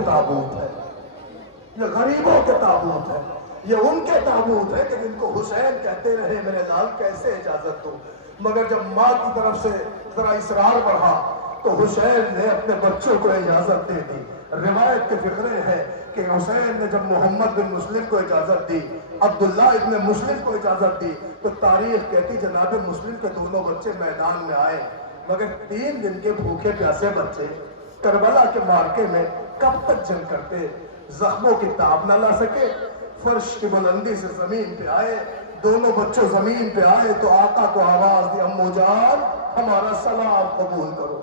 کے تابوت ہے، یہ غریبوں کے تابوت ہے، یہ ان کے تابوت ہے کہ جن کو حسین کہتے رہے میرے لال کیسے اجازت دو، مگر جب ماں کی طرف سے ذرا اصرار بڑھا تو حسین نے اپنے بچوں کو اجازت دے دی۔ روایت کے فقرے ہیں کہ حسین نے جب محمد بن مسلم کو اجازت دی، عبداللہ ابن مسلم کو اجازت دی، تو تاریخ کہتی جناب مسلم کے دونوں بچے میدان میں آئے، مگر 3 دن کے بھوکے پیاسے بچے کربلا کے مارکے میں کب تک جنگ کرتے، زخموں کی تاب نہ لا سکے، فرش کی بلندی سے زمین پہ آئے، دونوں بچوں زمین پہ آئے تو آقا کو آواز دی، امو جان ہمارا سلام قبول کرو۔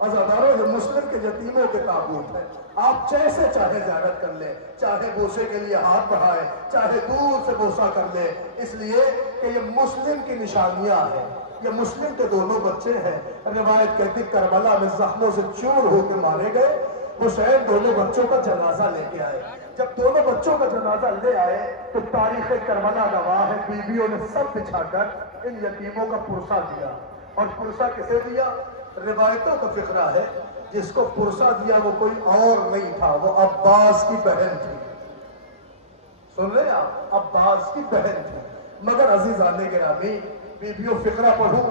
عزاداروں یہ مسلم کے یتیموں کے تابوت ہے، آپ جیسے چاہے زیارت کر لیں، چاہے بوسے کے لیے ہاتھ بڑھائیں، چاہے دور سے بوسہ کر لیں، اس لیے کہ یہ مسلم کی نشانیاں ہیں، یہ مسلم کے دونوں بچے ہیں۔ روایت کہتی کربلا میں زخموں سے چور ہو کے مارے گئے، حسین دونوں بچوں کا جنازہ لے کے آئے، جب دونوں بچوں کا جنازہ لے آئے تو تاریخ کربلا گواہ ہے، بیویوں نے سب بچھا کر ان یتیموں کا پرسہ دیا، اور پرسہ کسے دیا؟ روایتوں کا فقرہ ہے جس کو پرسہ دیا وہ کوئی اور نہیں تھا، وہ عباس کی بہن تھی۔ سن رہے آپ؟ عباس کی بہن تھی۔ مگر عزیزان گرامی بیویوں فقرہ پڑھو،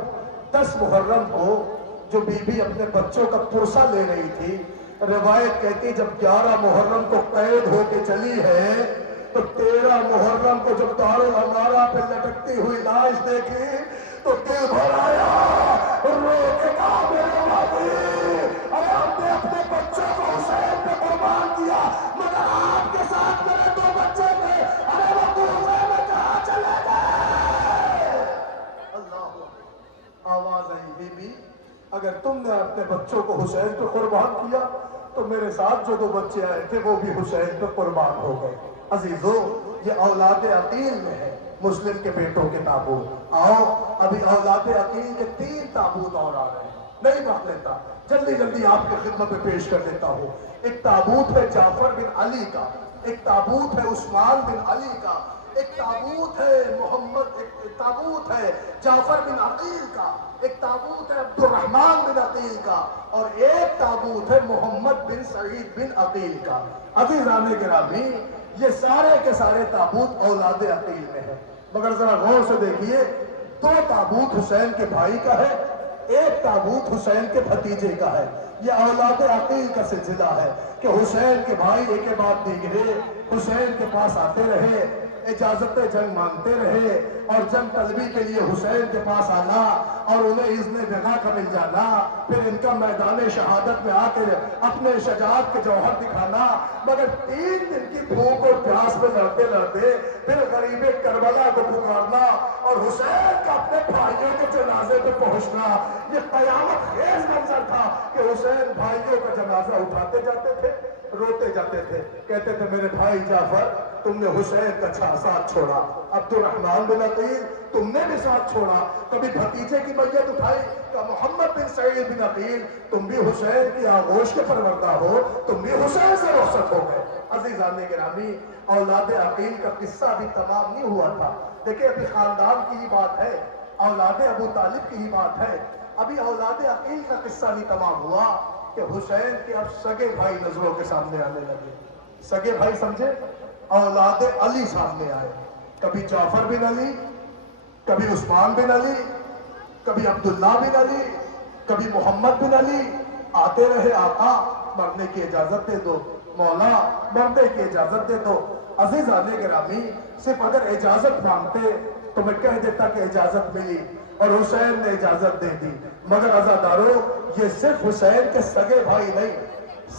10 محرم کو جو بیوی اپنے بچوں کا پرسہ لے رہی تھی، روایت کہتی جب 11 محرم کو قید ہو کے چلی ہے تو 13 محرم کو جب دارالحمارہ پہ لٹکتی ہوئی لاش دیکھی تو دل بھر آیا، رو کے کہا میرے نبی، ارے ہم نے اپنے بچوں کو حسین پہ قربان کیا، مگر آپ کے ساتھ میرے 2 بچے تھے، ارے وہ دوسرے میں کہاں چلے گئے؟ اللہ آواز آئی، بی بی اگر تم نے اپنے بچوں کو حسین پہ قربان کیا تو میرے ساتھ جو 2 بچے آئے تھے وہ بھی حسین پہ قربان ہو گئے۔ عزیزو یہ اولاد عقیل میں ہے، مسلم کے بیٹوں کے تابوت۔ آؤ ابھی اولاد عقیل کے 3 تابوت اور آ رہے ہیں، نہیں رکھ لیتا، جلدی جلدی آپ کی خدمت میں پیش کر دیتا ہوں۔ ایک تابوت ہے جعفر بن علی کا، ایک تابوت ہے عثمان بن علی کا، ایک تابوت ہے ایک تابوت ہے جعفر بن عقیل کا، ایک تابوت ہے عبد الرحمن بن عقیل کا، اور ایک تابوت ہے محمد بن سعید بن عقیل کا۔ عزیزان گرامی یہ سارے کے سارے تابوت اولاد عقیل میں ہیں، مگر ذرا غور سے دیکھیے 2 تابوت حسین کے بھائی کا ہے، ایک تابوت حسین کے بھتیجے کا ہے۔ یہ اولاد عقیل کا سلسلہ ہے کہ حسین کے بھائی ایک کے بعد دیگرے حسین کے پاس آتے رہے، اجازت جنگ مانگتے رہے، اور جنگ طلبی کے لیے حسین کے پاس آنا اور انہیں اذن بغا کا مل جانا، پھر ان کا میدان شہادت میں آ کر اپنے شجاعت کے جوہر دکھانا، مگر 3 دن کی بھوک اور پیاس میں لڑتے لڑتے پھر غریب کربلا کو پکارنا اور حسین کا اپنے بھائیوں کے جنازے پہ پہنچنا، یہ قیامت خیز منظر تھا کہ حسین بھائیوں کا جنازہ اٹھاتے جاتے تھے، روتے جاتے تھے، کہتے تھے میرے بھائی جعفر تم نے حسین کا ساتھ چھوڑا، عبد الرحمن بن عقیل تم نے بھی ساتھ چھوڑا، کبھی بھتیجے کی بیعت اٹھائی کہ محمد بن سعید بن عقیل تم بھی حسین کی آغوش کے پروردہ ہو، تم بھی حسین سے رخصت ہو گئے۔ عزیزان گرامی اولاد عقیل کا قصہ بھی تمام نہیں ہوا تھا، دیکھیں ابھی خاندان کی ہی بات ہے، اولاد ابو طالب کی ہی بات ہے، ابھی اولاد عقیل کا قصہ نہیں تمام ہوا کہ حسین کے اب سگے بھائی نظروں کے سامنے آنے لگے۔ سگے بھائی سمجھے؟ اولاد علی سامنے آئے، کبھی جعفر بن علی، کبھی عثمان بن علی، کبھی عبداللہ بن علی، کبھی محمد بن علی، آتے رہے آقا مرنے کی اجازت دے دو، مولا مرنے کی اجازت دے دو۔ عزیزان گرامی صرف اگر اجازت مانگتے تو میں کہہ دیتا کہ اجازت ملی اور حسین نے اجازت دے دی، مگر عزادارو یہ صرف حسین کے سگے بھائی نہیں،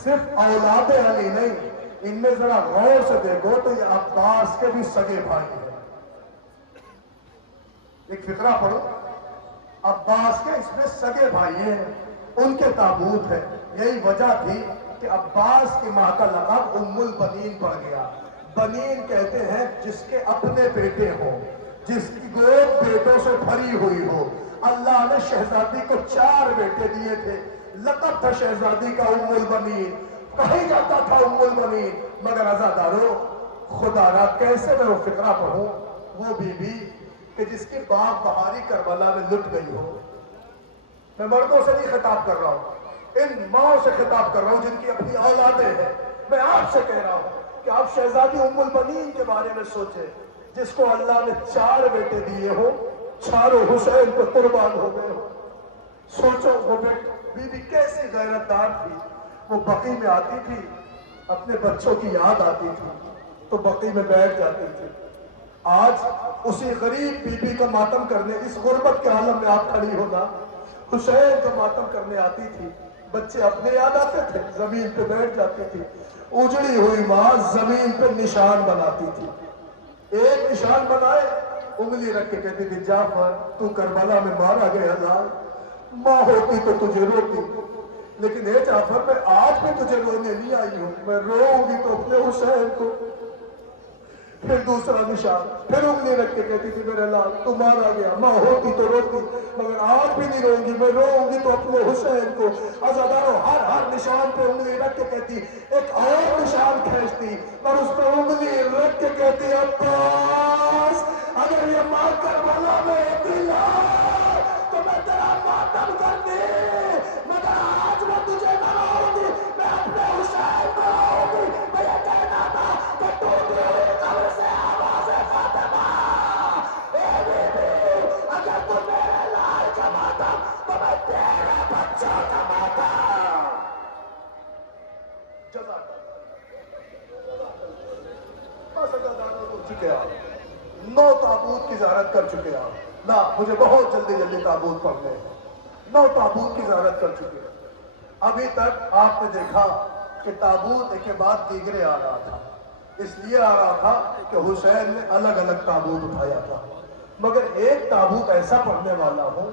صرف اولاد علی نہیں، ان میں ذرا غور سے دیکھو تو یہ عباس کے بھی سگے بھائی ہیں۔ ایک فقرہ پڑھو، عباس کے اس میں سگے بھائی ہیں، ان کے تابوت ہے۔ یہی وجہ تھی کہ عباس کی ماں کا لقب ام البنین پڑ گیا۔ بنین کہتے ہیں جس کے اپنے بیٹے ہوں، جس کی گود بیٹوں سے بھری ہوئی ہو۔ اللہ نے شہزادی کو 4 بیٹے دیے تھے، لقب تھا شہزادی کا ام البنین، کہی جاتا تھا ام البنین، مگر عزادارو خدا را کیسے میں وہ فقرہ پڑھوں، وہ بی بی کہ جس کی باغ بہاری کربلا میں لٹ گئی ہو۔ میں مردوں سے نہیں خطاب کر رہا ہوں، ان ماؤں سے خطاب کر رہا ہوں جن کی اپنی اولادیں ہیں، میں آپ سے کہہ رہا ہوں کہ آپ شہزادی ام البنین کے بارے میں سوچیں، جس کو اللہ نے 4 بیٹے دیے ہو، چاروں حسین پہ قربان ہو گئے ہو۔ سوچو وہ بی بی کیسی غیرت دار تھی، وہ بقی میں آتی تھی، اپنے بچوں کی یاد آتی تھی تو بقی میں بیٹھ جاتی تھی۔ آج اسی غریب بی بی کا ماتم کرنے، اس غربت کے عالم میں آپ کھڑی ہونا، حسین کا ماتم کرنے آتی تھی، بچے اپنے یاد آتے تھے، زمین پہ بیٹھ جاتی تھی، اجڑی ہوئی ماں زمین پہ نشان بناتی تھی، ایک نشان بنائے انگلی رکھ کے کہتی تھی جعفر تو کربلا میں مارا گیا لال، ماں ہوتی تو تجھے روتی، لیکن اے جعفر میں آج بھی تجھے رونے نہیں آئی ہوں، میں روؤں گی تو اپنے حسین کو۔ پھر دوسرا نشان، پھر انگلی رکھ کے کہتی تھی میرے لال تو مارا گیا، ماں ہوتی تو روتی، مگر آج بھی نہیں روؤں گی، میں روؤں گی تو اپنے حسین کو۔ عزادارو ہر نشان پہ انگلی رکھ کے کہتی، ایک اور نشان کھینچتی اور اس پہ انگلی رکھ کے کہتی عباس اگر یہ ماں کربلا میں ہوتی لال تو میں تیرا ماتم کرتی، مگر آج میں تجھے نہ روؤں گی، میں اپنے حسین کو روؤں گی۔ میں یہ کہنا تھا کہ ٹوٹی ہوئی قبر سے آواز فاطمہ، اے بی بی اگر تو میرے لال کا ماتم تو میں تیرے بچوں کا ماتم۔ جزاک بس اگر دانوں ہو چکے آپ 9 تابوت کی زیارت کر چکے آپ، نہ مجھے بہت جلدی تابوت پڑھنے ہیں، 9 تابوت کی زیارت کر چکے ہیں۔ ابھی تک آپ نے دیکھا کہ تابوت ایک کے بعد دیگرے آ رہا تھا، اس لیے آ رہا تھا کہ حسین نے الگ الگ تابوت اٹھایا تھا، مگر ایک تابوت ایسا پڑھنے والا ہو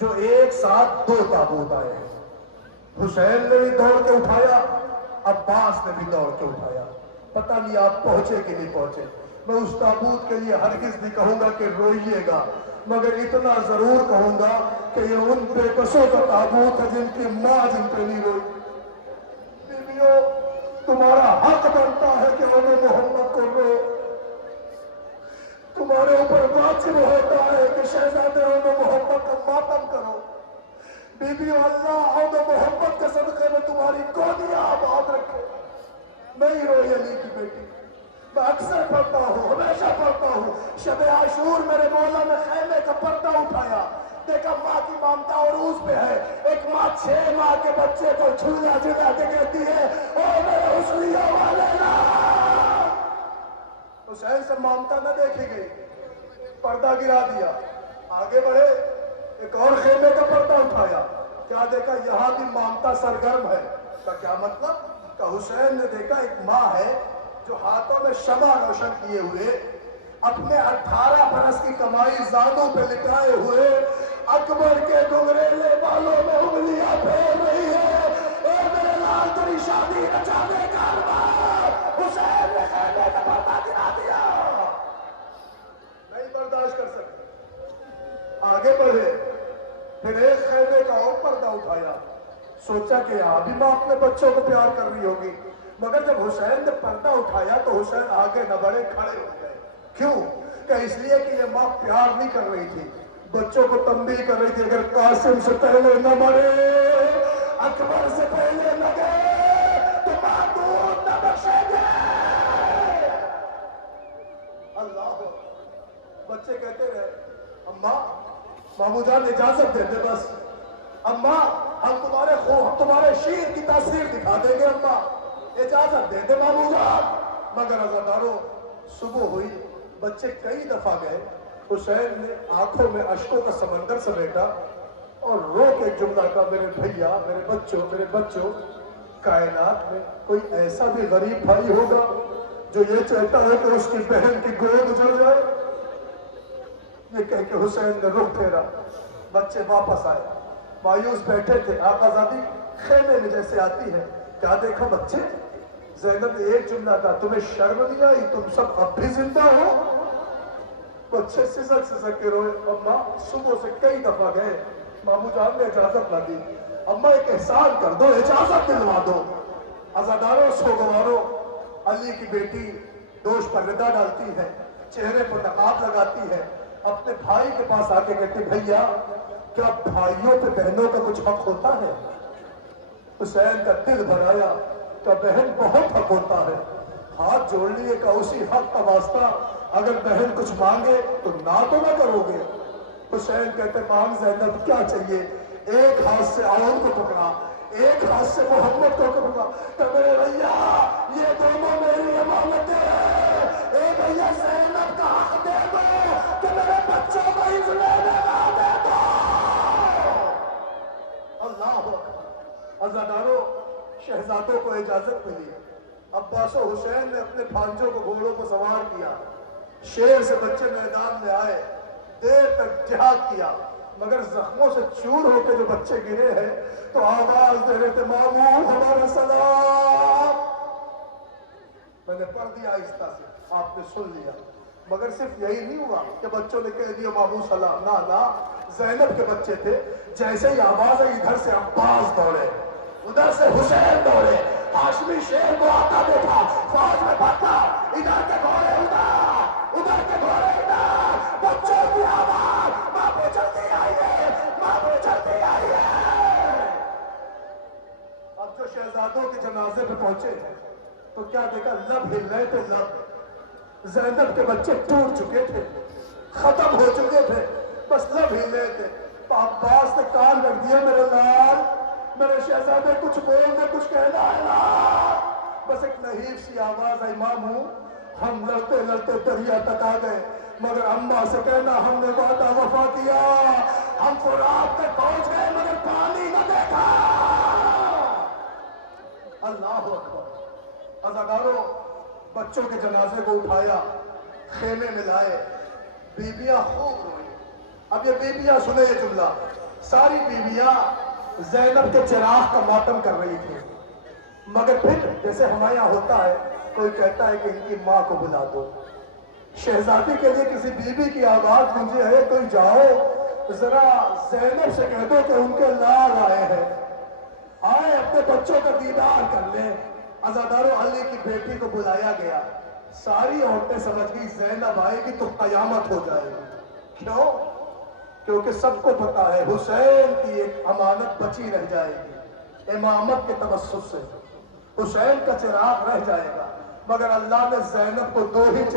جو ایک ساتھ 2 تابوت آئے ہیں۔ حسین نے بھی دوڑ کے اٹھایا، عباس نے بھی دوڑ کے اٹھایا، پتہ نہیں آپ پہنچے کہ نہیں پہنچے۔ میں اس تابوت کے لیے ہرگز نہیں کہوں گا کہ روئیے گا، مگر اتنا ضرور کہوں گا کہ یہ ان بے بسوں کا تابوت ہے جن کی ماں جن پہ نہیں روئی۔ بیویوں تمہارا حق بنتا ہے کہ ہم محمد کو رو، تمہارے اوپر واجب ہوتا ہے کہ شہزادے ہم محمد کا ماتم کرو۔ بیویوں اللہ ہم محمد کے صدقے میں تمہاری گودیاں آباد رکھے۔ نہیں روئی علی کی بیٹی، میں اکثر پڑھتا ہوں، ہمیشہ پڑھتا ہوں، شب عاشور میرے مولا نے خیمے کا پردہ اٹھایا، دیکھا ماں کی ممتا عروج پہ ہے، ایک ماں 6 ماہ کے بچے کو جھولا جھولا کے کہتی ہے اے میرے حسنیوں والے لا۔ حسین سے ممتا نہ دیکھی گئی، پردہ گرا دیا، آگے بڑھے، ایک اور خیمے کا پردہ اٹھایا، کیا دیکھا یہاں بھی ممتا سرگرم ہے، کا کیا مطلب کہ حسین نے دیکھا ایک ماں ہے جو ہاتھوں میں شمع روشن کیے ہوئے، اپنے 18 برس کی کمائی زانوں پہ لٹائے ہوئے اکبر کے گھنگریلے بالوں میں انگلیاں پھیر رہی ہے، اے میرے لال تیری شادی رچا دے کارواں۔ حسین نے خیمے کا پردہ گرا دیا، نہیں برداشت کر سکتے، آگے بڑھے، پھر ایک خیمے کا اور پردہ اٹھایا، سوچا کہ یہاں بھی ماں اپنے بچوں کو پیار کر رہی ہوگی، مگر جب حسین نے پردہ اٹھایا تو حسین آگے نہ بڑھے، کھڑے ہو گئے۔ کیوں؟ کہ اس لیے کہ یہ ماں پیار نہیں کر رہی تھی، بچوں کو تنبیہ کر رہی تھی اگر قاسم سے پہلے نہ مرے، اکبر سے پہلے نہ گئے تو ماں دودھ نہ بخشیں گے۔ اللہ، بچے کہتے رہے اماں مامو جان اجازت دے دے، بس اماں ہم تمہارے شیر کی تصویر دکھا دیں گے، اماں اجازت دے دے مامو جان۔ مگر عزادارو صبح ہوئی، بچے کئی دفعہ گئے، حسین نے آنکھوں میں اشکوں کا سمندر سمیٹا اور رو کے جملہ کہا میرے بھیا، میرے بچوں، کائنات میں کوئی ایسا بھی غریب بھائی ہوگا جو یہ چاہتا ہے کہ اس کی بہن کی گود اجڑ جائے؟ یہ کہہ کے حسین نے رخ پھیرا، بچے واپس آئے، مایوس بیٹھے تھے، آقا زادی خیمے میں جیسے آتی ہے، کیا دیکھا بچے؟ زینب نے ایک جملہ کہا تمہیں شرم نہیں آئی، تم سب اب بھی زندہ ہو؟ بچے سسک کے روئے، اماں صبح سے کئی دفعہ گئے، مامو جان نے اجازت نہ دی، اماں ایک احسان کر دو، اجازت دلوا دو۔ عزاداروں سوگواروں، علی کی بیٹی دوش پر ردا ڈالتی ہے، چہرے پر نقاب لگاتی ہے، اپنے بھائی کے پاس آ کے کہتی بھیا کیا بھائیوں پہ بہنوں کا کچھ حق ہوتا ہے؟ حسین کا دل بھر آیا، کہ بہن بہت حق ہوتا ہے، ہاتھ جوڑ لیے کہ اسی حق کا واسطہ اگر بہن کچھ مانگے تو نہ کرو گے۔ حسین کہتے مانگ زینب کیا چاہیے؟ ایک ہاتھ سے عون کو پکڑا، ایک ہاتھ سے محمد کو پکڑا کہ میرے بھیا یہ دونوں میری امانتیں ہیں، اے بھیا زینب کا حق دے دو کہ میرے بچوں کو اس لینے کا دے دو۔ اللہ اکبر۔ عزاداروں، شہزادوں کو اجازت ملی، عباس و حسین نے اپنے بھانجوں کو گھوڑوں کو سوار کیا، شیر سے بچے میدان میں آئے، دیر تک جہاد کیا، مگر زخموں سے چور ہو کے جو بچے گرے ہیں تو آواز دے رہے تھے مامو ہمارا سلام۔ میں نے پڑھ دیا آہستہ سے، آپ نے سن لیا، مگر صرف یہی نہیں ہوا کہ بچوں نے کہہ دیا مامو سلام، نہ زینب کے بچے تھے، جیسے ہی آواز آئی ادھر سے عباس دوڑے، ادھر سے حسین دوڑے، ہاشمی شیر کو آتا دیکھا، فوج میں بھاگا، ادھر کے گھوڑے ادھر کے گھوڑے ادھر، بچوں کی آواز مامو جلدی آئیے، مامو جلدی آئیے۔ اب جو شہزادوں کے جنازے پہ پہنچے تو کیا دیکھا؟ لب ہل رہے تھے، لب، زینب کے بچے ٹوٹ چکے تھے، ختم ہو چکے تھے، بس لب ہل رہے تھے۔ تو عباس نے کان رکھ دیا، میرے لال، میرے شہزادے کچھ بول دے، کچھ کہنا ہے نا۔ بس ایک نحیف سی آواز آئی، مامو ہم لڑتے لڑتے دریا تک آ گئے، مگر اماں سے کہنا ہم نے وعدہ وفا کیا، ہم فرات تک پہنچ گئے مگر پانی نہ دیکھا۔ اللہ اکبر۔ عزاداروں، بچوں کے جنازے کو اٹھایا، خیمے میں لائے، بیویاں خوب روئی۔ اب یہ بیویاں سنیں یہ جملہ، ساری بیویاں زینب کے چراغ کا ماتم کر رہی تھی، مگر پھر جیسے ہمارے یہاں ہوتا ہے، کوئی کہتا ہے کہ ان کی ماں کو بلا دو، شہزادی کے لیے کسی بیوی کی آواز گونجی ہے، کوئی جاؤ ذرا زینب سے کہہ دو کہ ان کے لال آئے ہیں، آئے اپنے بچوں کا دیدار کر لیں۔ عزاداروں، علی کی بیٹی کو بلایا گیا، ساری عورتیں سمجھ گئی زینب آئے گی تو قیامت ہو جائے گی۔ کیوں؟ کیونکہ سب کو پتا ہے حسین کی ایک امانت بچی رہ جائے گی، امامت کے توسط سے حسین کا چراغ رہ جائے گا، مگر اللہ نے زینب کو دو ہی چراغ